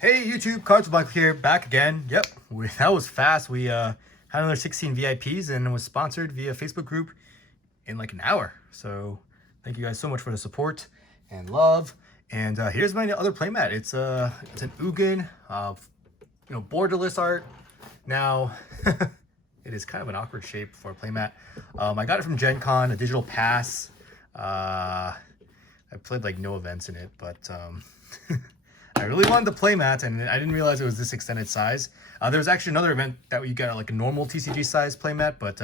Hey YouTube, Cards Michael here, back again. Yep, that was fast. We had another 16 VIPs and it was sponsored via Facebook group in like an hour. So thank you guys so much for the support and love. And here's my other playmat. It's an Ugin, borderless art. Now it is kind of an awkward shape for a playmat. I got it from Gen Con, a digital pass. I played like no events in it, but I really wanted the playmat, and I didn't realize it was this extended size. There was actually another event that you got like a normal TCG size playmat, but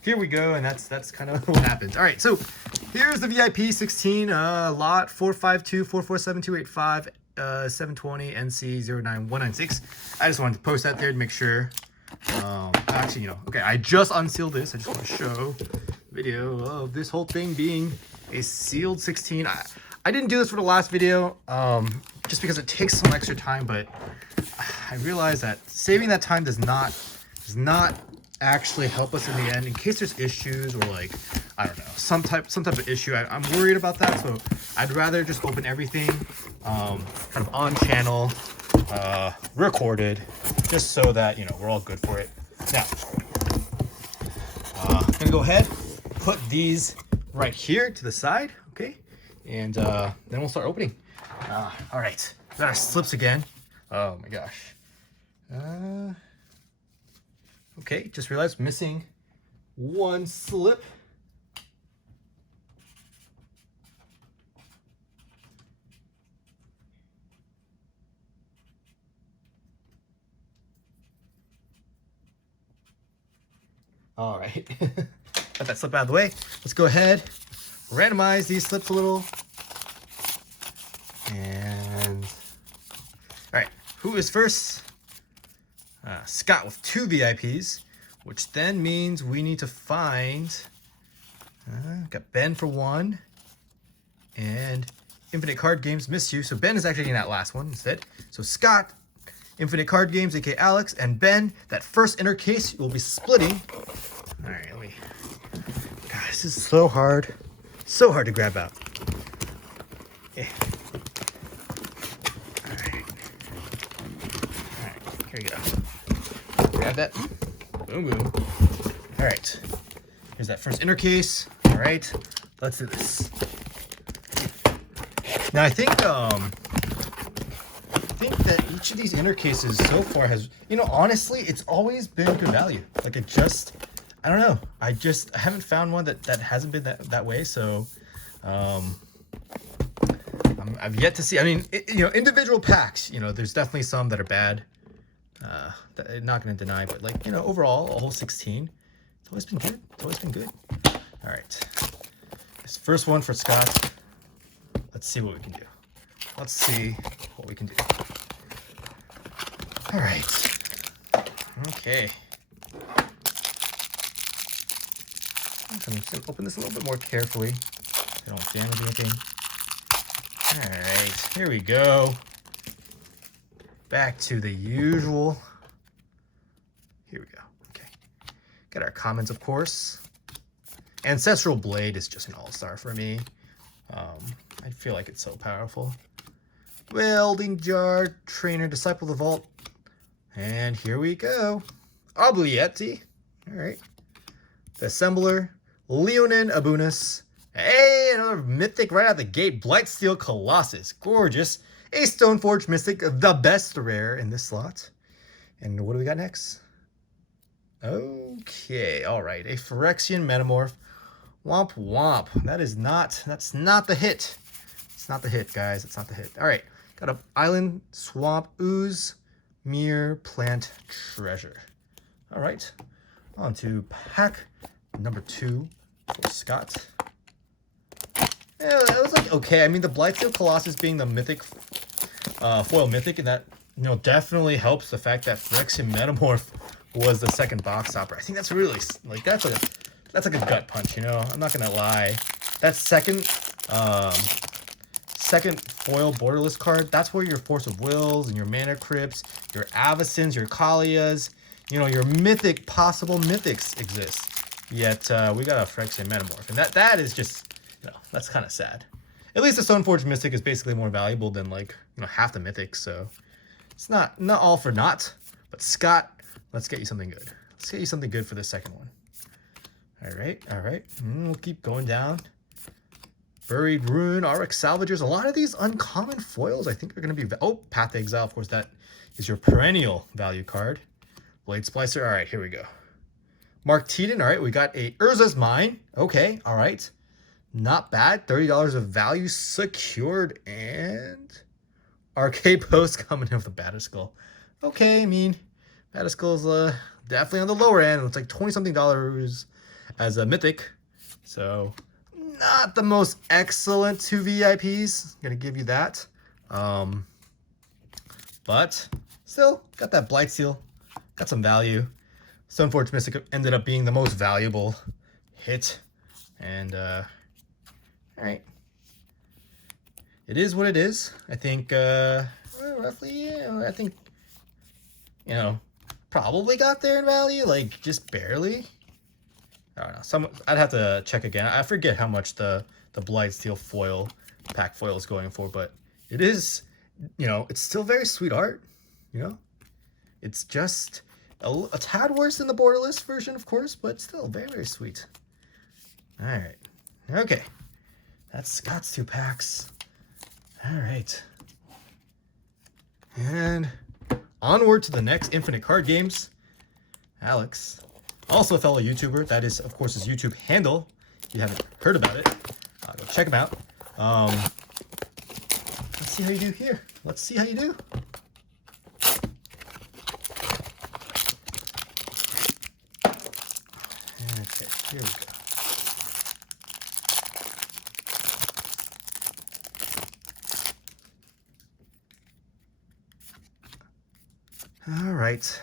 here we go, and that's kind of what happened. All right, so here's the VIP 16 lot 452447285 720 NC 09196. I just wanted to post that there to make sure. Actually, okay, I just unsealed this. I just want to show video of this whole thing being a sealed 16. I didn't do this for the last video just because it takes some extra time, but I realized that saving that time does not actually help us in the end in case there's issues or like, I don't know, some type of issue. I'm worried about that, so I'd rather just open everything kind of on channel, recorded, just so that we're all good for it. Now I'm gonna go ahead, put these right here to the side, okay, and then we'll start opening. All right, got our slips again. Oh my gosh. Okay, just realized missing one slip. All right, got that slip out of the way. Let's go ahead, randomize these slips a little. And all right, who is first? Scott with 2 VIPs, which then means we need to find, got Ben for 1, and Infinite Card Games missed you, so Ben is actually in that last one instead. So Scott, Infinite Card Games, aka Alex, and Ben, that first inner case will be splitting. All right, let me, guys, this is so hard to grab out. Yeah. Here you go. Grab that. Boom, boom. All right. Here's that first inner case. All right. Let's do this. Now, I think that each of these inner cases so far has, honestly, it's always been good value. Like I don't know. I haven't found one that hasn't been that way. So, I've yet to see. I mean, individual packs. There's definitely some that are bad. That I'm not going to deny, but like, overall, a whole 16, it's always been good. It's always been good. All right. This first one for Scott. Let's see what we can do. Let's see what we can do. All right. Okay. I'm just going to open this a little bit more carefully. I don't damage anything. All right. Here we go. Back to the usual. Here we go. Okay. Got our commons, of course. Ancestral Blade is just an all-star for me. I feel like it's so powerful. Welding Jar, Trainer, Disciple of the Vault. And here we go. Oblieti. All right. The Assembler. Leonin Abunas. Hey, another mythic right out the gate. Blightsteel Colossus. Gorgeous. A Stoneforge Mystic, the best rare in this slot. And what do we got next? Okay, all right. A Phyrexian Metamorph. Womp womp. That's not the hit. It's not the hit, guys. It's not the hit. All right. Got a Island Swamp Ooze Mere Plant Treasure. All right. On to pack number 2 for Scott. Yeah, that was like okay. I mean, the Blightsteel Colossus being the mythic, foil mythic, and that definitely helps the fact that Phyrexian Metamorph was the second box topper. I think that's really like that's like a gut punch. I'm not gonna lie. That second foil borderless card. That's where your Force of Wills and your Mana Crypts, your Avacins, your Kalias, your possible mythics exist. Yet we got a Phyrexian Metamorph, and that is just. That's kind of sad. At least the Stoneforge Mystic is basically more valuable than like half the mythics, so It's not all for naught. But Scott, let's get you something good. Let's get you something good for the second one. All right. We'll keep going down. Buried Ruin, RX Salvagers. A lot of these uncommon foils I think are going to be... Oh, Path of Exile, of course, that is your perennial value card. Blade Splicer. All right, here we go. Mark Teeden. All right, we got a Urza's Mine. Okay, all right. Not bad. $30 of value secured. And Arcade Post coming in with a Batterskull. Okay, I mean, Batterskull's definitely on the lower end. It's like 20-something dollars as a mythic. So, not the most excellent 2 VIPs. Gonna give you that. But still, got that Blightsteel. Got some value. Stoneforge Mystic ended up being the most valuable hit. And, all right. It is what it is. I think, roughly, yeah, I think, you know, probably got there in value, like, just barely. I don't know. I'd have to check again. I forget how much the Blightsteel foil, pack foil is going for, but it is, you know, it's still very sweet art, you know? It's just a tad worse than the borderless version, of course, but still very, very sweet. All right. Okay. That's Scott's 2 packs. All right. And onward to the next Infinite Card Games. Alex, also a fellow YouTuber. That is, of course, his YouTube handle. If you haven't heard about it, go check him out. Let's see how you do here. Let's see how you do. Okay, here we go. All right.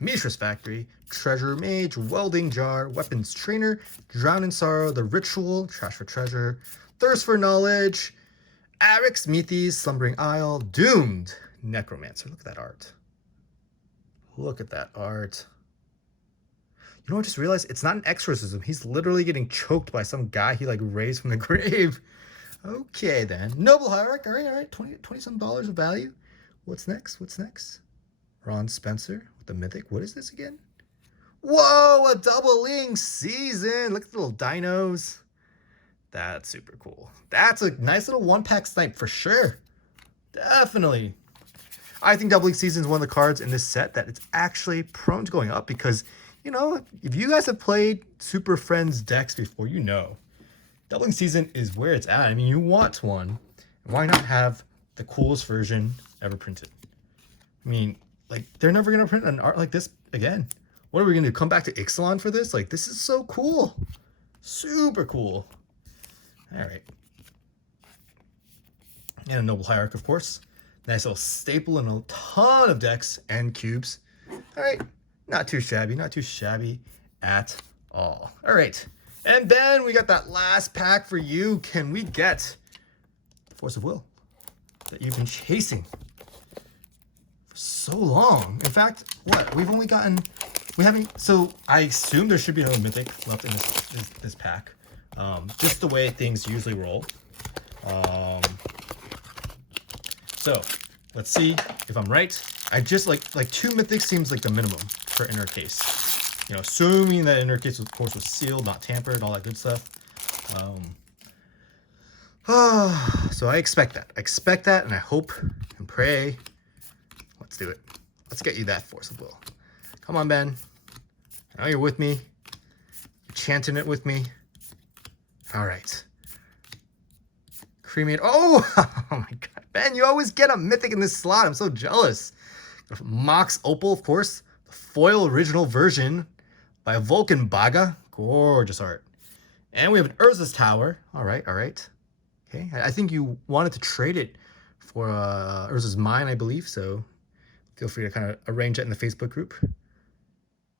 Mishra's Factory, Treasure Mage, Welding Jar, Weapons Trainer, Drown in Sorrow, The Ritual, Trash for Treasure, Thirst for Knowledge, Arix, Methes, Slumbering Isle, Doomed, Necromancer. Look at that art. Look at that art. You know what I just realized? It's not an exorcism. He's literally getting choked by some guy he like raised from the grave. Okay then. Noble Hierarch. All right. 20-some dollars of value. What's next? Ron Spencer with the Mythic. What is this again? Whoa, a doubling season. Look at the little dinos. That's super cool. That's a nice little 1-pack snipe for sure. Definitely. I think doubling season is one of the cards in this set that it's actually prone to going up because, you know, if you guys have played Super Friends decks before, you know. Doubling season is where it's at. I mean, you want one. Why not have the coolest version ever printed? I mean, like, they're never going to print an art like this again. What are we going to do? Come back to Ixalan for this? Like, this is so cool. Super cool. All right. And a Noble Hierarch, of course. Nice little staple in a ton of decks and cubes. All right. Not too shabby at all. All right. And Ben, we got that last pack for you. Can we get Force of Will that you've been chasing for so long? In fact, what? We've only gotten... We haven't... So, I assume there should be no Mythic left in this pack. Just the way things usually roll. So, let's see if I'm right. I just like 2 Mythics seems like the minimum for inner case. You know, assuming that inner case, of course, was sealed, not tampered, all that good stuff. So I expect that. And I hope and pray. Let's do it. Let's get you that Force of Will. Come on, Ben. I know you're with me. You're chanting it with me. All right. Cremate. Oh! Oh my God. Ben, you always get a Mythic in this slot. I'm so jealous. Mox Opal, of course. The foil original version by Vulcan Baga. Gorgeous art. And we have an Urza's Tower. All right. Okay. I think you wanted to trade it for Urza's Mine, I believe. So feel free to kind of arrange that in the Facebook group.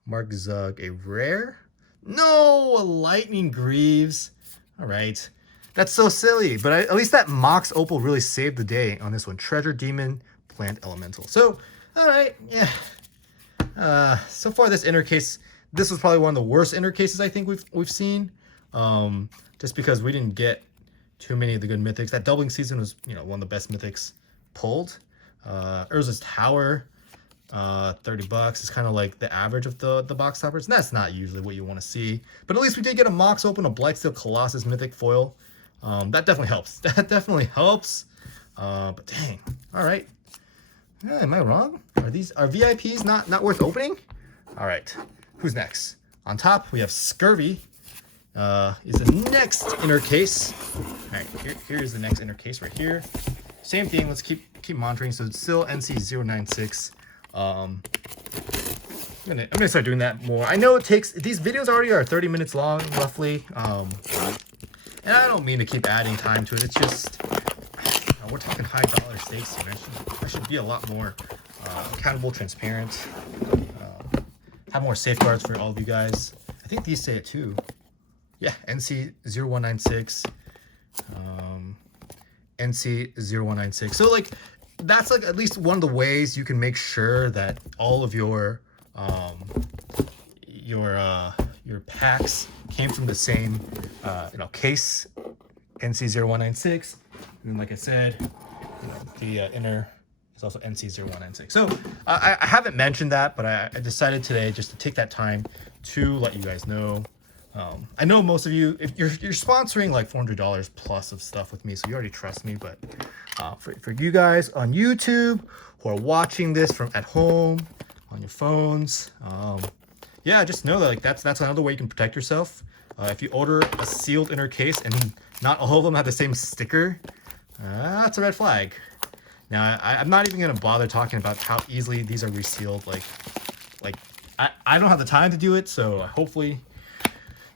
Mark Zug, a rare. No, a Lightning Greaves. All right. That's so silly. But at least that Mox Opal really saved the day on this one. Treasure Demon, Plant Elemental. So, all right. Yeah. So far, this inner case... This was probably one of the worst inner cases I think we've seen, just because we didn't get too many of the good mythics. That doubling season was, you know, one of the best mythics pulled. Urza's Tower, $30 is kind of like the average of the box toppers, and that's not usually what you want to see. But at least we did get a Mox Open, a Blightsteel Colossus mythic foil. That definitely helps. That definitely helps. But dang, all right. Yeah, am I wrong? Are VIPs not worth opening? All right, who's next? On top we have Scurvy. Is the next inner case. All right, here's the next inner case right here. Same thing. Let's keep monitoring. So it's still NC096. I'm gonna start doing that more. I know it takes, these videos already are 30 minutes long roughly. And I don't mean to keep adding time to it. It's just we're talking high dollar stakes here. I should be a lot more accountable, transparent, have more safeguards for all of you guys. I think these say it too. Yeah, NC0196, NC0196. So like, that's like at least one of the ways you can make sure that all of your packs came from the same case, NC0196. And like I said, the inner is also NC0196. So I haven't mentioned that, but I decided today just to take that time to let you guys know. I know most of you, if you're sponsoring like $400 plus of stuff with me, so you already trust me. But for you guys on YouTube who are watching this from at home on your phones, yeah, just know that like that's another way you can protect yourself. If you order a sealed inner case and not all of them have the same sticker, that's a red flag. Now I'm not even gonna bother talking about how easily these are resealed. Like I don't have the time to do it, so hopefully,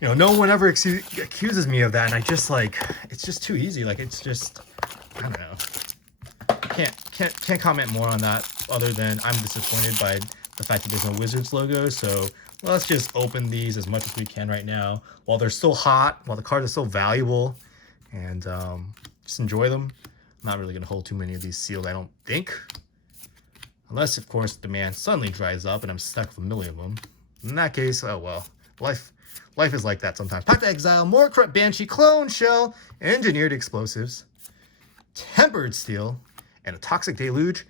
you know, no one ever accuses me of that, and I just like, it's just too easy. Like, it's just, I don't know. Can't comment more on that other than I'm disappointed by the fact that there's no Wizards logo. So let's just open these as much as we can right now while they're still hot, while the cards are still valuable, and just enjoy them. I'm not really gonna hold too many of these sealed, I don't think, unless of course demand suddenly dries up and I'm stuck with a million of them. In that case, oh well, life is like that sometimes. Pact to Exile, more Corrupt Banshee, Clone Shell, Engineered Explosives, Tempered Steel, and a Toxic Deluge,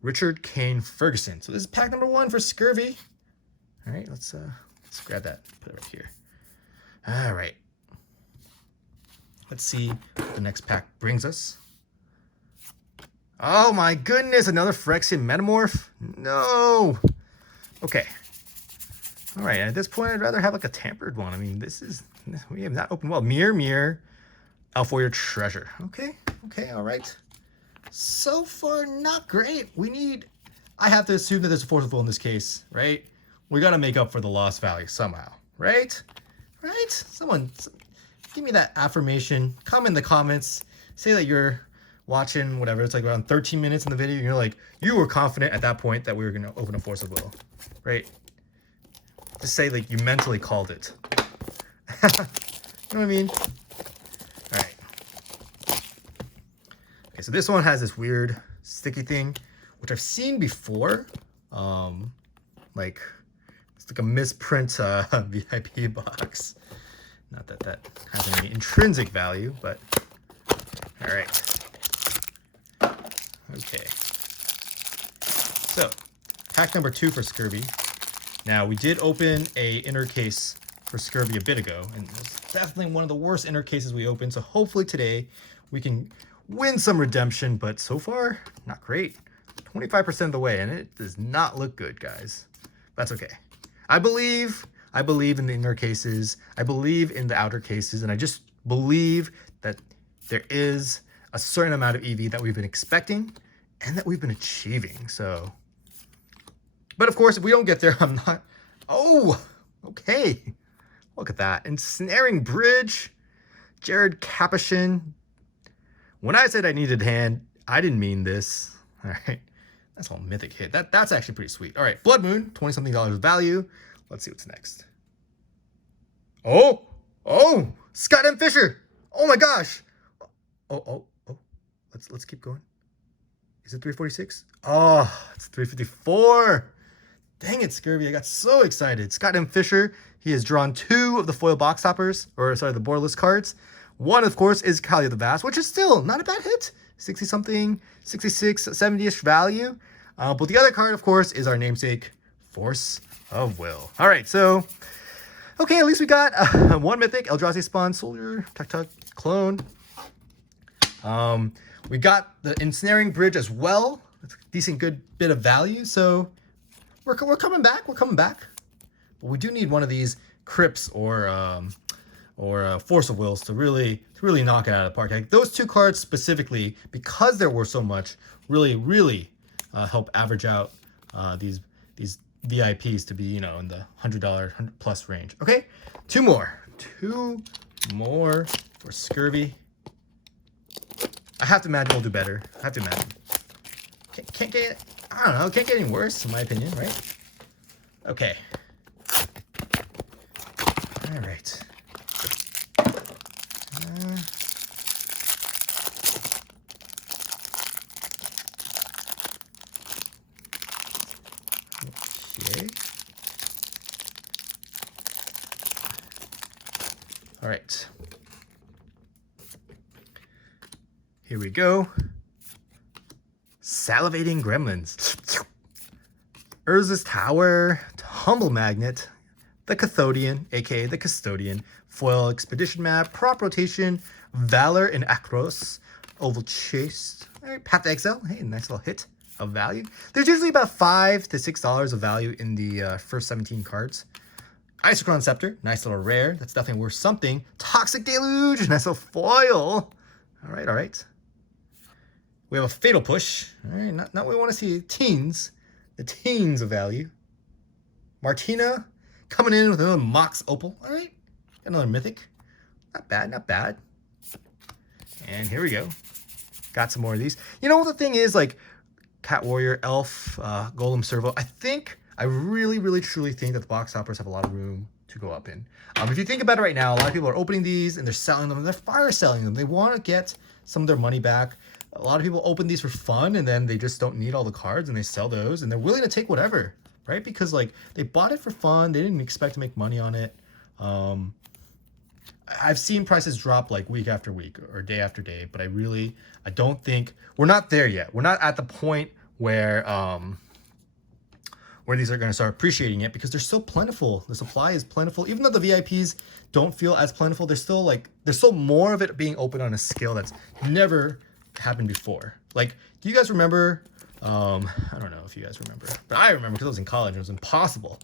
Richard Kane Ferguson. So this is pack number 1 for Scurvy. All right, let's grab that, put it right here. All right. Let's see what the next pack brings us. Oh my goodness, another Phyrexian Metamorph? No. Okay. All right, at this point, I'd rather have like a tampered one. I mean, we have not opened well. Mirror, Alfoyer Treasure. Okay, all right. So far, not great. I have to assume that there's a forcible in this case, right? We got to make up for the lost value somehow, right? Right? Someone give me that affirmation. Comment in the comments. Say that you're watching, whatever. It's like around 13 minutes in the video. And you're like, you were confident at that point that we were going to open a Force of Will, right? Just say like you mentally called it. You know what I mean? All right. Okay, so this one has this weird sticky thing, which I've seen before. Like it's like a misprint VIP box. Not that that has any intrinsic value, but all right. Okay. So pack number 2 for Scurvy. Now, we did open a inner case for Scurvy a bit ago, and it's definitely one of the worst inner cases we opened, so hopefully today we can win some redemption, but so far, not great. 25% of the way, and it does not look good, guys. That's okay. I believe in the inner cases, I believe in the outer cases, and I just believe that there is a certain amount of EV that we've been expecting and that we've been achieving, so... But of course, if we don't get there, I'm not... Oh, okay. Look at that. Ensnaring Bridge, Jared Capuchin. When I said I needed hand, I didn't mean this. All right. That's all mythic hit. That's actually pretty sweet. All right, Blood Moon, $20-something value. Let's see what's next. Oh, Scott M. Fisher. Oh my gosh. Oh. Let's keep going. Is it 346? Oh, it's 354. Dang it, Scurvy, I got so excited. Scott M. Fisher, he has drawn 2 of the foil box toppers, or sorry, the borderless cards. One, of course, is Kalia the Vast, which is still not a bad hit. 60-something, 66, 70-ish value. But the other card, of course, is our namesake, Force of Will. All right, so, okay, at least we got one mythic, Eldrazi Spawn, Soldier, Tuk clone. We got the Ensnaring Bridge as well. That's a decent, good bit of value. So we're coming back. We're coming back. But we do need one of these Crypts or Force of Wills to really knock it out of the park. Like those two cards specifically, because there were so much, really help average out these VIPs to be, in the $100 plus range. Okay, two more for Scurvy. I have to imagine we'll do better. I have to imagine. Can't get, I don't know, can't get any worse in my opinion, right? Okay. All right. Okay. All right. Here we go. Salivating Gremlins. Urza's Tower, Humble Magnet, the Cathodian, aka the Custodian, Foil Expedition Map, Prop Rotation, Valor in Akros, Oval Chase, all right, Path to Exile. Hey, nice little hit of value. There's usually about $5 to $6 of value in the first 17 cards. Isochron Scepter, nice little rare. That's definitely worth something. Toxic Deluge, nice little foil. All right. We have a Fatal Push. All right, not what we want to see. The teens of value. Martina coming in with another Mox Opal. All right, another Mythic. Not bad. And here we go. Got some more of these. You know what the thing is, like Cat Warrior, Elf, Golem Servo. I really truly think that the box toppers have a lot of room to go up in. If you think about it right now, a lot of people are opening these and they're selling them. They're fire selling them. They want to get some of their money back. A lot of people open these for fun and then they just don't need all the cards and they sell those and they're willing to take whatever, right? Because like they bought it for fun. They didn't expect to make money on it. I've seen prices drop like week after week or day after day, but I don't think we're not there yet. We're not at the point where these are going to start appreciating it because they're so plentiful. The supply is plentiful. Even though the VIPs don't feel as plentiful, there's still more of it being open on a scale that's never happened before. Like, do you guys remember? I don't know if you guys remember, but I remember because I was in college. It was impossible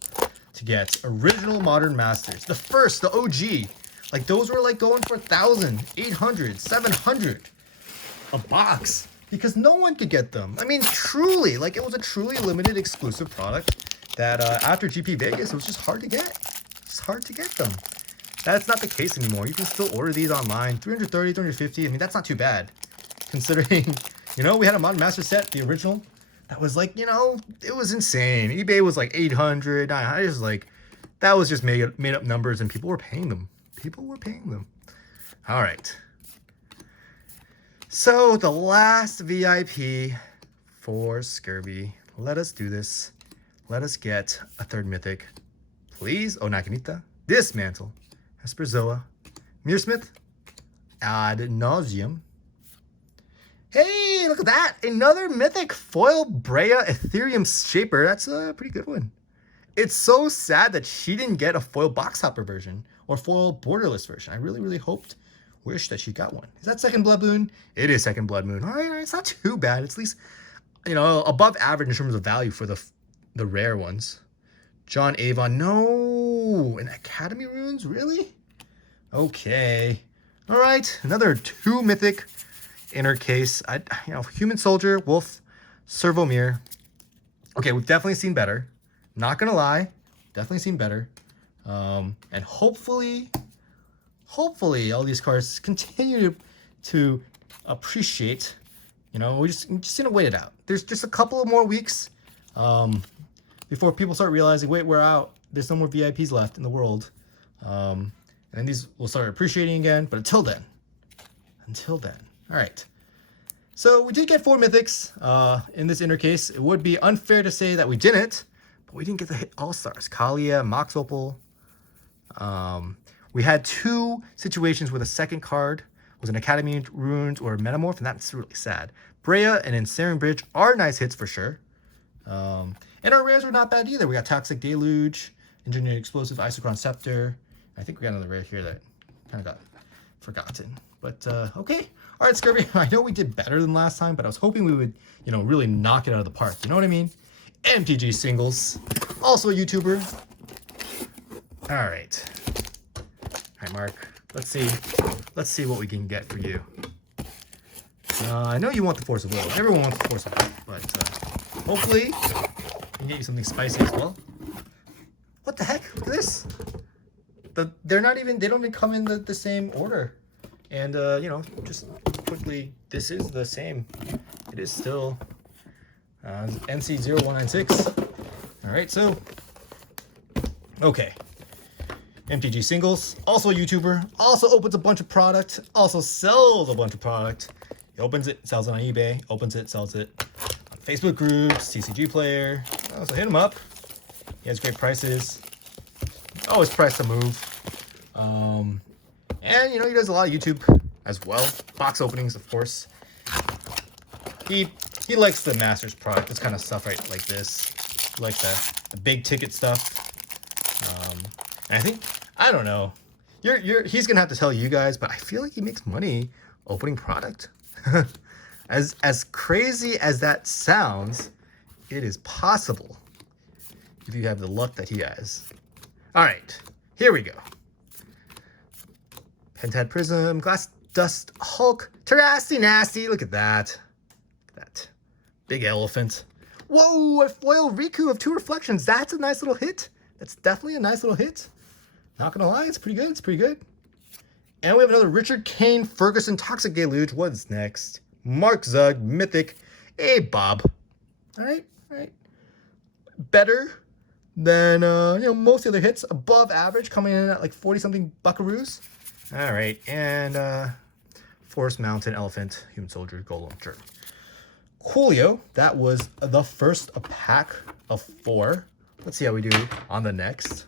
to get original Modern Masters. The first, the OG. Like those were like going for 1,000, 800, 700 a box because no one could get them. I mean, truly, like it was a truly limited exclusive product that after GP Vegas, it was just hard to get. It's hard to get them. That's not the case anymore. You can still order these online, 330, 350. I mean, that's not too bad considering, we had a Modern Master set, the original, that was like, it was insane. eBay was like 800, 900. Just like, that was just made up numbers and people were paying them. All right. So the last VIP for Scurvy. Let us do this. Let us get a third mythic. Please. Oh, Naginita. Dismantle. Esperzoa. Mearsmith. Ad nauseum. Hey, look at that. Another mythic foil Brea Ethereum Shaper. That's a pretty good one. It's so sad that she didn't get a foil box hopper version or foil borderless version. I really wish that she got one. Is that second Blood Moon? It is second Blood Moon. All right, it's not too bad. It's at least, above average in terms of value for the rare ones. John Avon. No. And Academy Runes? Really? Okay. All right. Another 2 mythic inner case. Human Soldier, Wolf, Servomir. Okay, we've definitely seen better. Not gonna lie, definitely seen better. And hopefully all these cards continue to appreciate. We just gonna wait it out. There's just a couple of more weeks before people start realizing, wait, we're out. There's no more VIPs left in the world. And then these will start appreciating again. But until then. All right. So we did get 4 mythics in this inner case. It would be unfair to say that we didn't, but we didn't get the hit all-stars. Kalia, Mox Opal. We had 2 situations where the second card was an Academy Runes or Metamorph, and that's really sad. Brea and Ensnaring Bridge are nice hits for sure. And our rares were not bad either. We got Toxic Deluge, Engineered Explosive, Isochron Scepter. I think we got another rare here that kind of got forgotten. But, okay. All right, Scurvy. I know we did better than last time, but I was hoping we would, you know, really knock it out of the park. You know what I mean? MTG Singles. Also a YouTuber. All right. All right, Mark. Let's see what we can get for you. I know you want the Force of Will. Everyone wants the Force of Will, but hopefully we can get you something spicy as well. What the heck? Look at this. They don't even come in the same order. And you know, just quickly, this is the same. It is still NC0196. All right, so okay. MTG Singles, also a YouTuber, also opens a bunch of product, also sells a bunch of product. He opens it, sells it on eBay, opens it, sells it on Facebook groups, TCG Player. So hit him up. He has great prices. Always price to move. And you know, he does a lot of YouTube as well. Box openings, of course. He likes the Masters product, this kind of stuff right like this. He likes the big ticket stuff. And I think, I don't know, he's gonna have to tell you guys, but I feel like he makes money opening product. As crazy as that sounds, it is possible if you have the luck that he has. All right, here we go. Pentad Prism, Glass Dust Hulk, Terrasty Nasty. Look at that. Look at that big elephant. Whoa, a foil Riku of 2 reflections. That's a nice little hit. That's definitely a nice little hit. Not gonna lie, it's pretty good. It's pretty good. And we have another Richard Kane Ferguson Toxic Deluge. What's next? Mark Zug, Mythic, a Bob. All right. Better than you know, most of the hits. Above average, coming in at like 40-something buckaroos. All right, and Forest Mountain, Elephant, Human Soldier, Golem, Germ. Coolio, that was the first pack of 4. Let's see how we do on the next.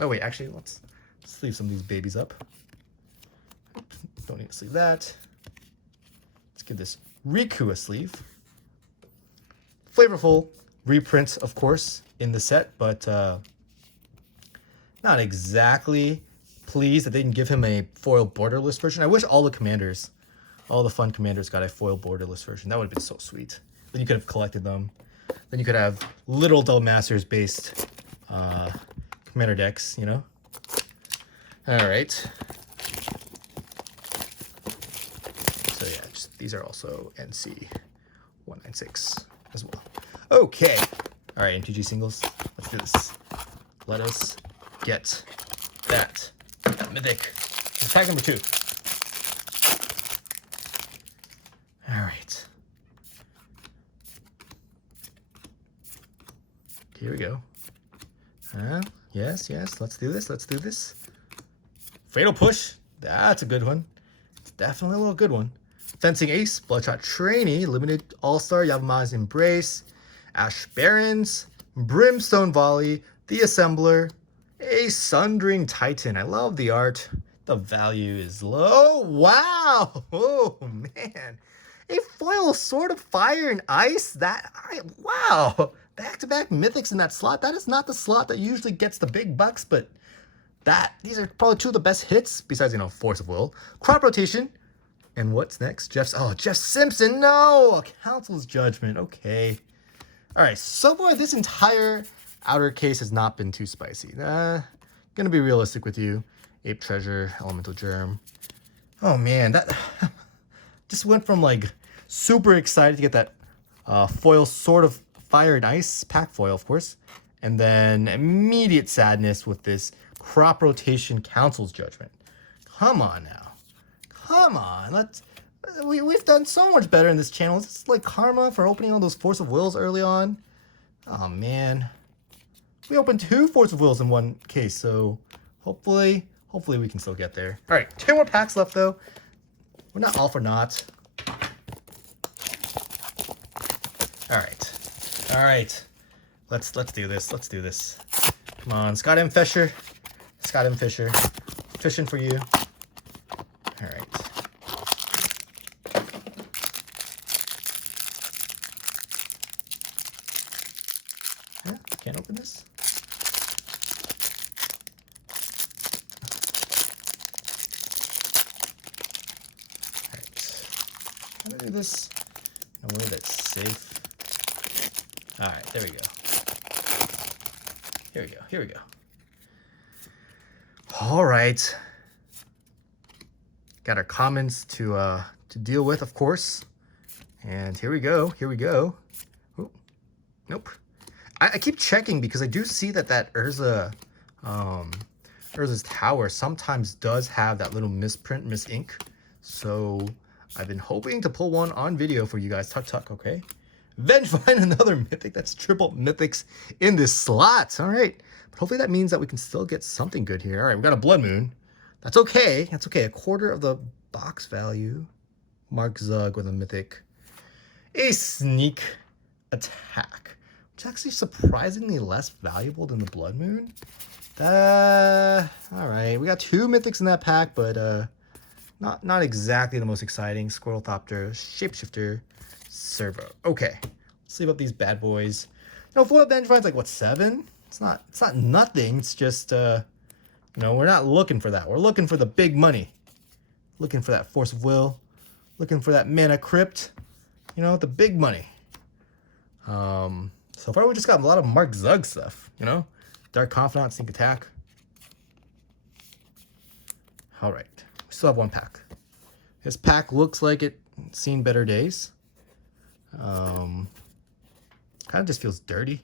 Oh wait, actually, let's sleeve some of these babies up. Don't need to sleeve that. Let's give this Riku a sleeve. Flavorful reprints, of course, in the set, but not exactly pleased that they didn't give him a foil borderless version. I wish all the commanders, all the fun commanders got a foil borderless version. That would have been so sweet. Then you could have collected them. Then you could have little Duel Masters based commander decks, you know? All right. So yeah, these are also NC196 as well. Okay. All right, MTG Singles. Let's do this. Let us get that Mythic. Pack number 2. All right. Here we go. Yes. Let's do this. Fatal Push. That's a good one. It's definitely a little good one. Fencing Ace, Bloodshot Trainee, Limited All-Star, Yavimai's Embrace, Ash Barons, Brimstone Volley, The Assembler, a Sundering Titan. I love the art. The value is low. Wow. Oh, man. A foil Sword of Fire and Ice. Wow. Back-to-back mythics in that slot. That is not the slot that usually gets the big bucks, but these are probably 2 of the best hits, besides, you know, Force of Will. Crop Rotation. And what's next? Jeff Simpson. No. Council's Judgment. Okay. All right. So far, this entire outer case has not been too spicy. Gonna be realistic with you. Ape Treasure, Elemental Germ. Oh man, that just went from like super excited to get that foil Sword of Fire and Ice pack foil, of course, and then immediate sadness with this Crop Rotation Council's Judgment. Come on now, come on. We've done so much better in this channel. Is this like karma for opening all those Force of Wills early on? Oh man. We opened 2 Force of Wills in one case, so hopefully we can still get there. All right, 2 more packs left though. We're not all for naught. All right. Let's do this. Come on, Scott M. Fesher, Scott and Fisher. Fishing for you. All right. Yeah, can't open this. All right. How do I do this in a way that's safe? All right, there we go. Here we go. Here we go. All right. Got our comments to deal with, of course. And here we go. Here we go. Oh, nope. I keep checking because I do see that Urza's tower sometimes does have that little misprint, misink. So I've been hoping to pull one on video for you guys. Tuck, okay? Vengevine, another mythic. That's triple mythics in this slot. All right. But hopefully that means that we can still get something good here. All right, we got a Blood Moon. That's okay. That's okay. A quarter of the box value. Mark Zug with a mythic. A Sneak Attack, which is actually surprisingly less valuable than the Blood Moon. All right. We got 2 mythics in that pack, but not exactly the most exciting. Squirrelthopter, Shapeshifter, Servo. Okay, let's leave up these bad boys. You know, foil Vengevine's like what, 7? It's not nothing. It's just you know, we're not looking for that. We're looking for the big money. Looking for that Force of Will. Looking for that Mana Crypt. You know, the big money. So far we just got a lot of Mark Zug stuff. You know, Dark Confidant, Sneak Attack. All right, we still have 1 pack. This pack looks like it's seen better days. Kind of just feels dirty,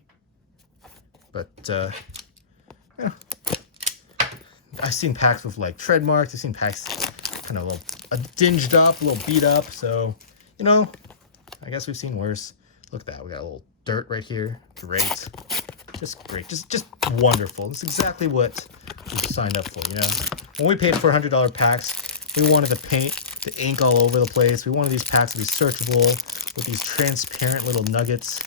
but yeah. I've seen packs with like tread marks. I've seen packs kind of a dinged up, a little beat up. So, you know, I guess we've seen worse. Look at that. We got a little dirt right here. Great. Just great. Just wonderful. That's exactly what we signed up for, you know. When we paid for $100 packs, we wanted to paint the ink all over the place. We wanted these packs to be searchable with these transparent little nuggets.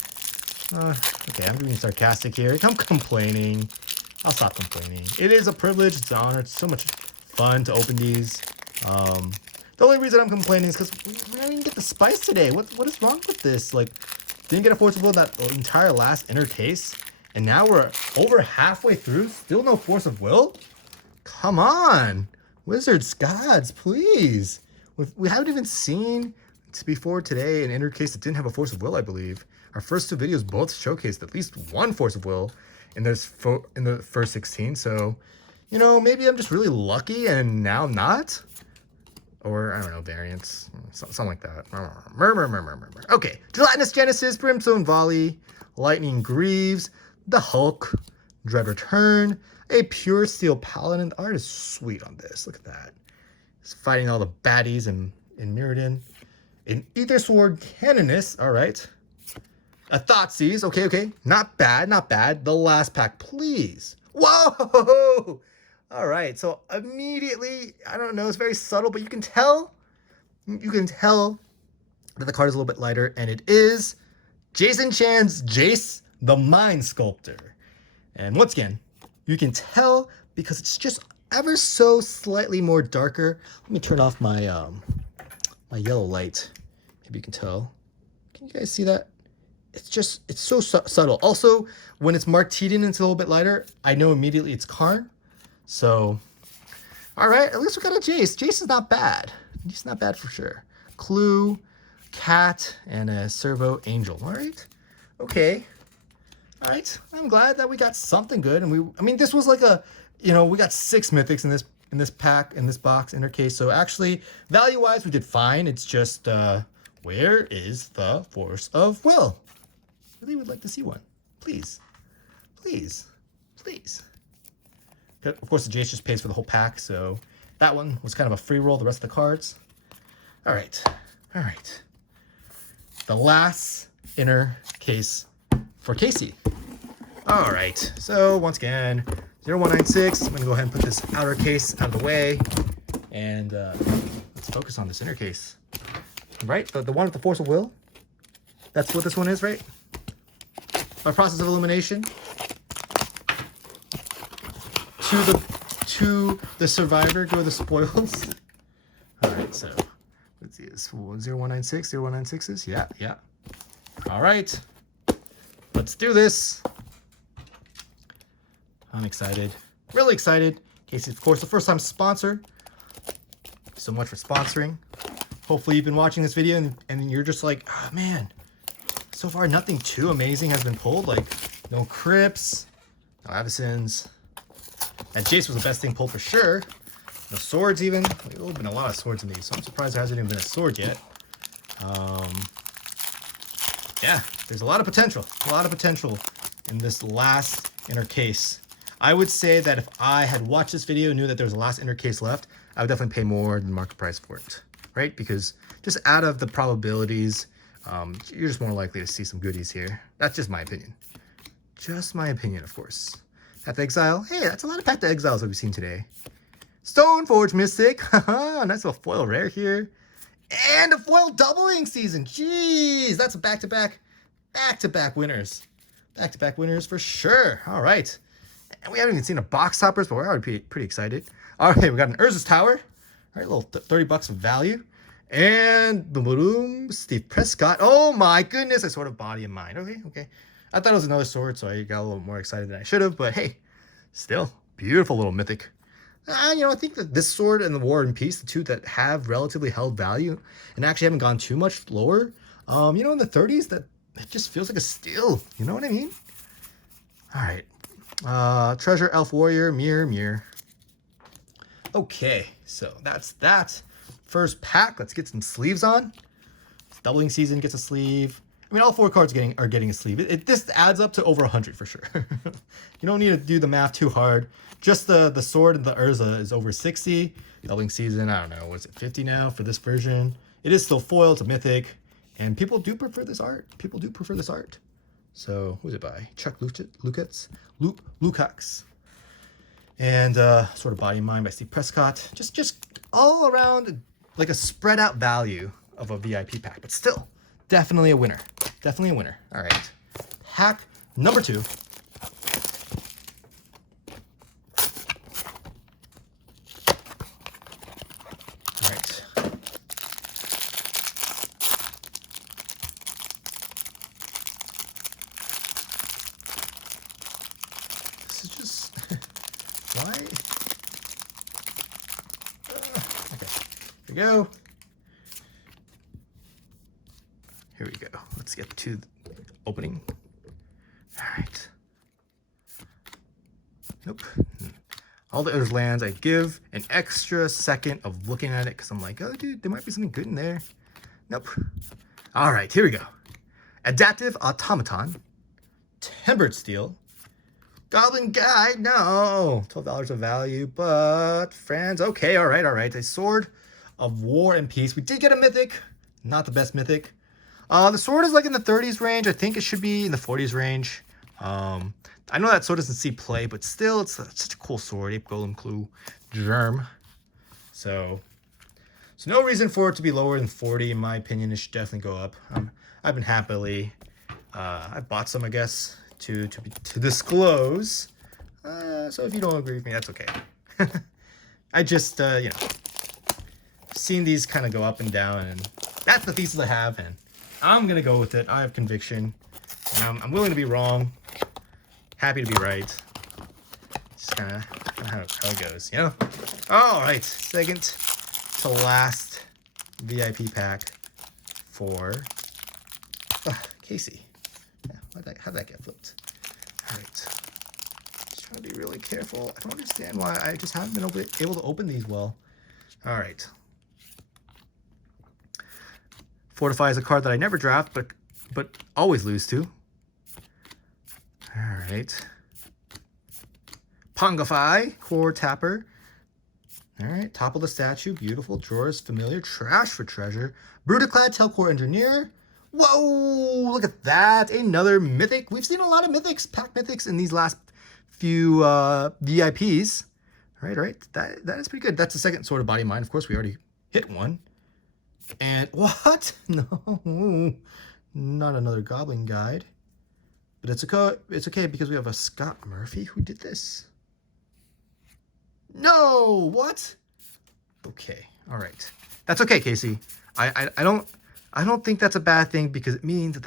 Okay, I'm being sarcastic here. I'm complaining. I'll stop complaining. It is a privilege. It's an honor. It's so much fun to open these. The only reason I'm complaining is because we didn't get the spice today. What is wrong with this? Like, didn't get a Force of Will that entire last inner case, and now we're over halfway through. Still no Force of Will? Come on, Wizards gods, please. We haven't even seen before today an inner case that didn't have a Force of Will, I believe. Our first 2 videos both showcased at least 1 Force of Will in the first 16. So, you know, maybe I'm just really lucky and now not. Or, I don't know, variants. Something like that. Okay. Gelatinous Genesis, Brimstone Volley, Lightning Greaves, the Hulk, Dread Return, a Pure Steel Paladin. The art is sweet on this. Look at that. He's fighting all the baddies in Mirrodin. An Ether Sword Canonist. All right. A Thoughtseize. Okay. Not bad. The last pack, please. Whoa! All right. So immediately, I don't know, it's very subtle, but you can tell that the card is a little bit lighter, and it is Jason Chan's Jace the Mind Sculptor. And once again, you can tell because it's just ever so slightly more darker. Let me turn off my my yellow light. Maybe you can tell. Can you guys see that? It's so subtle. Also, when it's marked Tedian, it's a little bit lighter. I know immediately it's Karn. So, all right, at least we got a Jace. Jace is not bad. He's not bad for sure. Clue, Cat, and a Servo Angel. All right, okay. All right, I'm glad that we got something good. And I mean, this was like a, you know, we got 6 mythics in this pack, in this box, inner case. So actually, value-wise, we did fine. It's just, where is the Force of Will? Really would like to see one. Please. Of course, the Jace just pays for the whole pack, so that one was kind of a free roll, the rest of the cards. All right. The last inner case for Casey. All right, so once again, 0196. I'm gonna go ahead and put this outer case out of the way, and let's focus on this inner case. Right, the one with the Force of Will. That's what this one is, right? By process of elimination. To to the survivor, go the spoils. All right, so let's see, it's 0196, 0196s. Yeah, yeah. All right, let's do this. I'm excited, really excited. Casey, of course, the first time sponsor. Thank you so much for sponsoring. Hopefully you've been watching this video and you're just like, oh man, so far nothing too amazing has been pulled. Like no Crypts, no Avacins. That Jace was the best thing pulled for sure. No swords even. There's been a lot of swords in these, so I'm surprised there hasn't even been a sword yet. Yeah, there's a lot of potential. A lot of potential in this last inner case. I would say that if I had watched this video and knew that there was a last inner case left, I would definitely pay more than market price for it, right? Because just out of the probabilities, you're just more likely to see some goodies here. That's just my opinion. Just my opinion, of course. Path to Exile. Hey, that's a lot of Path to Exiles that we've seen today. Stoneforge Mystic. Nice little foil rare here. And a foil doubling season. Jeez, that's a back-to-back winners. Back-to-back winners for sure. All right. And we haven't even seen a box toppers, but we're already pretty excited. All right, we got an Urza's Tower. All right, a little 30 bucks of value. And boom, boom, Steve Prescott. Oh my goodness, I sort of body and mind. Okay. I thought it was another sword, so I got a little more excited than I should have. But hey, still beautiful little mythic. I think that this sword and the War and Peace, the two that have relatively held value and actually haven't gone too much lower, in the 30s, that it just feels like a steal. You know what I mean? All right. Treasure, Elf Warrior, Mirror. Okay, so that's that. First pack. Let's get some sleeves on. Doubling season gets a sleeve. I mean, all 4 cards are getting a sleeve. This adds up to over 100 for sure. You don't need to do the math too hard. Just the sword and the Urza is over 60. Doubling season, I don't know, what's it, 50 now for this version? It is still foil, it's a mythic, and people do prefer this art. So, who's it by? Chuck Lukacs. And sort of Body and Mind by Steve Prescott. Just all around like a spread out value of a VIP pack, but still definitely a winner. All right, pack number 2. All right. This is just why. Okay, here we go. Here we go. Let's get to the opening. All right. Nope. All the other lands, I give an extra second of looking at it because I'm like, oh, dude, there might be something good in there. Nope. All right, here we go. Adaptive Automaton. Timbered Steel. Goblin Guide, no. $12 of value, but friends, okay, all right. A Sword of War and Peace. We did get a mythic. Not the best mythic. The sword is like in the 30s range. I think it should be in the 40s range. I know that sword doesn't see play, but still, it's such a cool sword. Ape Golem Clue Germ. So no reason for it to be lower than 40. In my opinion, it should definitely go up. I've been happily, I bought some, I guess, to disclose. So if you don't agree with me, that's okay. I just, seen these kind of go up and down, and that's the thesis I have, and I'm gonna go with it. I have conviction, and I'm willing to be wrong. Happy to be right. Just kind of how it goes, you know? All right, second to last VIP pack for Casey. Yeah, how'd that get flipped? All right, just trying to be really careful. I don't understand why I just haven't been able to open these well. All right. Fortify is a card that I never draft, but always lose to. All right. Pongify, Core Tapper. All right, Topple the Statue, beautiful. Drawers, Familiar, Trash for Treasure. Brutaclad, Telcore Engineer. Whoa, look at that. Another mythic. We've seen a lot of mythics, pack mythics in these last few VIPs. All right. That is pretty good. That's the second Sword of Body and Mind. Of course, we already hit one. And what? No, not another Goblin Guide. But it's okay because we have a Scott Murphy who did this. No, what? Okay, all right. That's okay, Casey. I don't think that's a bad thing because it means that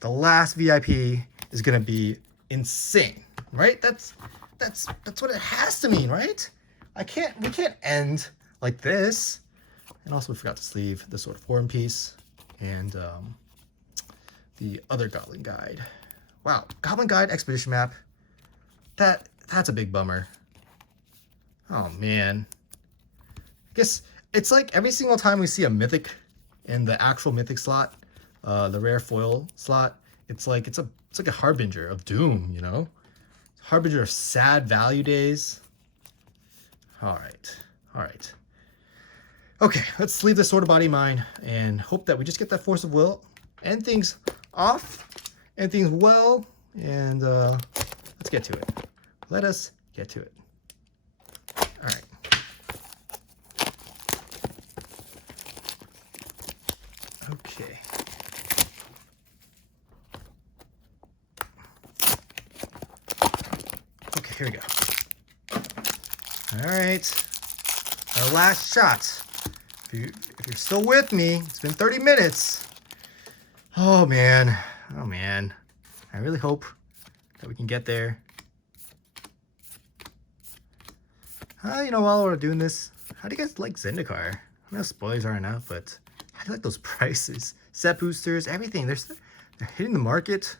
the last VIP is gonna be insane, right? That's what it has to mean, right? We can't end like this. And also we forgot to sleeve the Sword of War piece and the other Goblin Guide. Wow, Goblin Guide Expedition map. That's a big bummer. Oh man. I guess it's like every single time we see a mythic in the actual mythic slot, the rare foil slot, it's like a harbinger of doom, you know? Harbinger of sad value days. All right. Okay, let's leave the Sword of Body and Mind and hope that we just get that Force of Will, end things off, end things well, and let's get to it. Let us get to it. All right. Okay. Okay, here we go. All right. Our last shot. If you're still with me, it's been 30 minutes. Oh man. I really hope that we can get there. You know, while we're doing this, how do you guys like Zendikar? I know spoilers aren't out, but how do you like those prices? Set boosters, everything. They're hitting the market.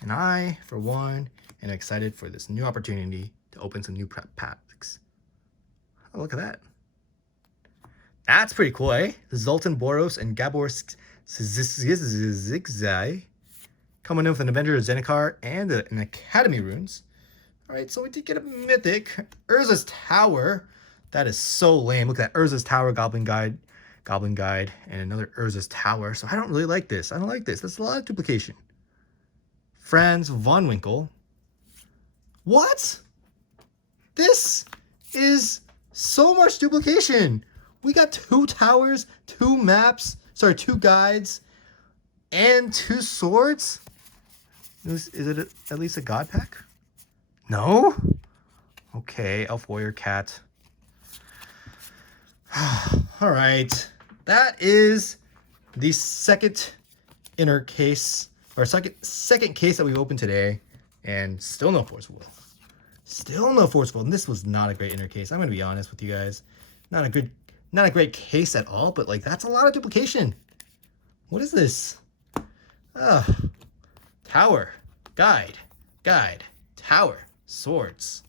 And I, for one, am excited for this new opportunity to open some new packs. Oh, look at that. That's pretty cool, eh? Zoltan Boros and Gabor Zigzai coming in with an Avenger of Zendikar and an Academy runes. All right, so we did get a mythic. Urza's Tower. That is so lame. Look at that. Urza's Tower, Goblin Guide, and another Urza's Tower. So I don't really like this. I don't like this. That's a lot of duplication. Franz von Winkle. What? This is so much duplication. We got 2 towers, 2 maps, sorry, 2 guides, and 2 swords. Is it at least a god pack? No? Okay, Elf Warrior Cat. All right. That is the second inner case, or second case that we opened today, and still no Force Will. Still no Force Will. And this was not a great inner case. I'm going to be honest with you guys. Not a great case at all, but like that's a lot of duplication. What is this? Tower, guide, tower, swords.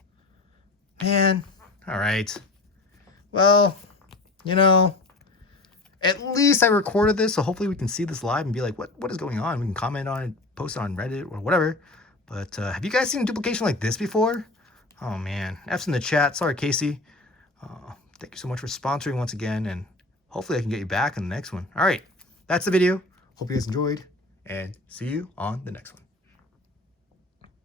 Man, all right. Well, you know, at least I recorded this, so hopefully we can see this live and be like, what is going on? We can comment on it, post it on Reddit or whatever. But have you guys seen a duplication like this before? Oh man, F's in the chat. Sorry, Casey. Thank you so much for sponsoring once again, and hopefully I can get you back in the next one. All right, that's the video. Hope you guys enjoyed, and see you on the next one.